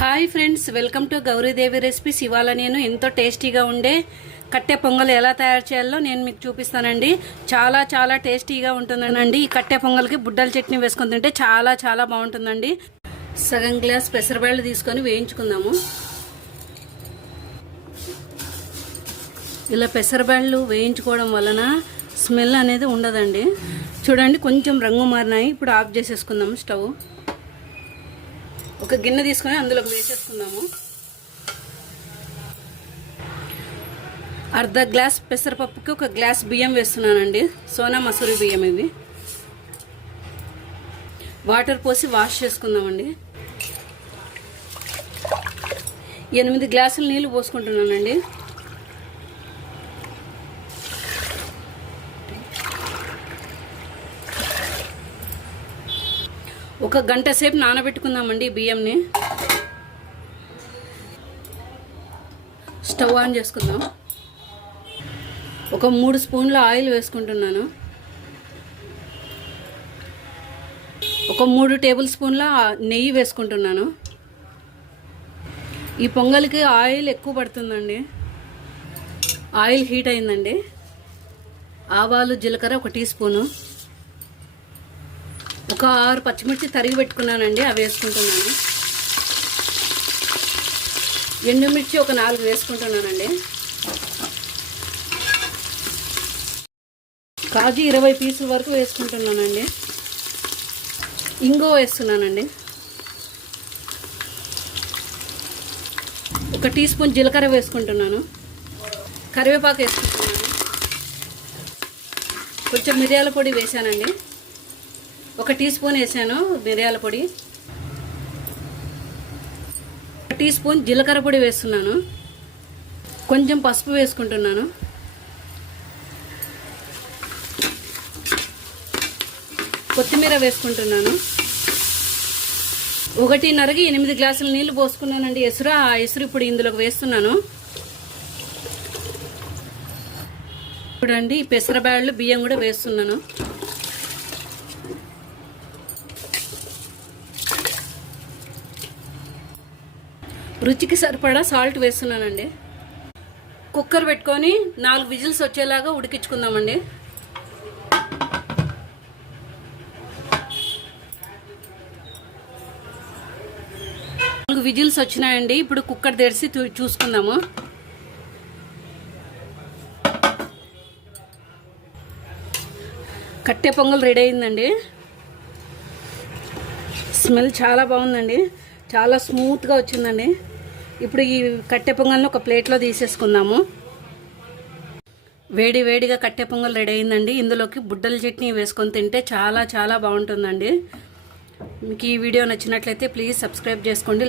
Hi friends, welcome to Gauri Devi recipes. ఇవాళ నేను ఎంతో టేస్టీగా ఉండే కట్టె పొంగల్ ఎలా తయారు చేయాలో నేను మీకు చూపిస్తానండి. చాలా చాలా టేస్టీగా ఉంటుందండి. ఈ కట్టె పొంగల్కి బుడ్డల చట్నీ వేసుకొని తింటే చాలా చాలా బాగుంటుందండి. సగం గ్లాస్ పెసరబళ్ళు తీసుకొని వేయించుకుందాము. ఇలా పెసరబళ్ళు వేయించుకోవడం వలన స్మెల్ అనేది ఉండదండి. చూడండి, కొంచెం రంగు మారినాయి. ఇప్పుడు ఆఫ్ చేసేసుకుందాము స్టవ్. ఒక గిన్నె తీసుకొని అందులోకి వేసేసుకుందాము. అర్ధ గ్లాస్ పెసరపప్పుకి ఒక గ్లాస్ బియ్యం వేస్తున్నానండి. సోనా మసూరి బియ్యం ఇవి. వాటర్ పోసి వాష్ చేసుకుందామండి. 8 గ్లాసులు నీళ్ళు పోసుకుంటున్నానండి. ఒక గంట సేపు నానబెట్టుకుందామండి బియ్యంని. స్టవ్ ఆన్ చేసుకుందాం. ఒక 3 స్పూన్ల ఆయిల్ వేసుకుంటున్నాను. ఒక 3 టేబుల్ స్పూన్ల నెయ్యి వేసుకుంటున్నాను. ఈ పొంగల్కి ఆయిల్ ఎక్కువ పడుతుందండి. ఆయిల్ హీట్ అయిందండి. ఆవాలు, జీలకర్ర 1 టీ స్పూను, ఒక 6 పచ్చిమిర్చి తరిగి పెట్టుకున్నానండి, అవి వేసుకుంటున్నాను. ఎండుమిర్చి ఒక 4 వేసుకుంటున్నానండి. కాజు 20 పీసుల వరకు వేసుకుంటున్నానండి. ఇంగువ వేస్తున్నానండి. 1 టీ స్పూన్ జీలకర్ర వేసుకుంటున్నాను. కరివేపాకు వేసుకుంటున్నాను. కొంచెం మిరియాల పొడి వేసానండి. 1 టీ స్పూన్ వేసాను మిరియాల పొడి. 1 టీ స్పూన్ జీలకర్ర పొడి వేస్తున్నాను. కొంచెం పసుపు వేసుకుంటున్నాను. కొత్తిమీర వేసుకుంటున్నాను. 1.5కి 8 గ్లాసుల నీళ్లు పోసుకున్నానండి. ఎసురు, ఆ ఎసురు ఇప్పుడు ఇందులోకి వేస్తున్నాను. చూడండి, ఈ పెసరబ్యాళ్ళు బియ్యం కూడా వేస్తున్నాను. రుచికి సరిపడా సాల్ట్ వేస్తున్నానండి. కుక్కర్ పెట్టుకొని 4 విజిల్స్ వచ్చేలాగా ఉడికించుకుందామండి. 4 విజిల్స్ వచ్చినాయండి. ఇప్పుడు కుక్కర్ తెరిచి చూసుకుందాము. కట్టె పొంగల్ రెడీ అయిందండి. స్మెల్ చాలా బాగుందండి. చాలా స్మూత్గా వచ్చిందండి. ఇప్పుడు ఈ కట్టె పొంగల్ని ఒక ప్లేట్లో తీసేసుకుందాము. వేడి వేడిగా కట్టె పొంగల్ రెడీ అయిందండి. ఇందులోకి బుడ్డల చట్నీ వేసుకొని తింటే చాలా చాలా బాగుంటుందండి. మీకు ఈ వీడియో నచ్చినట్లయితే ప్లీజ్ సబ్స్క్రైబ్ చేసుకోండి.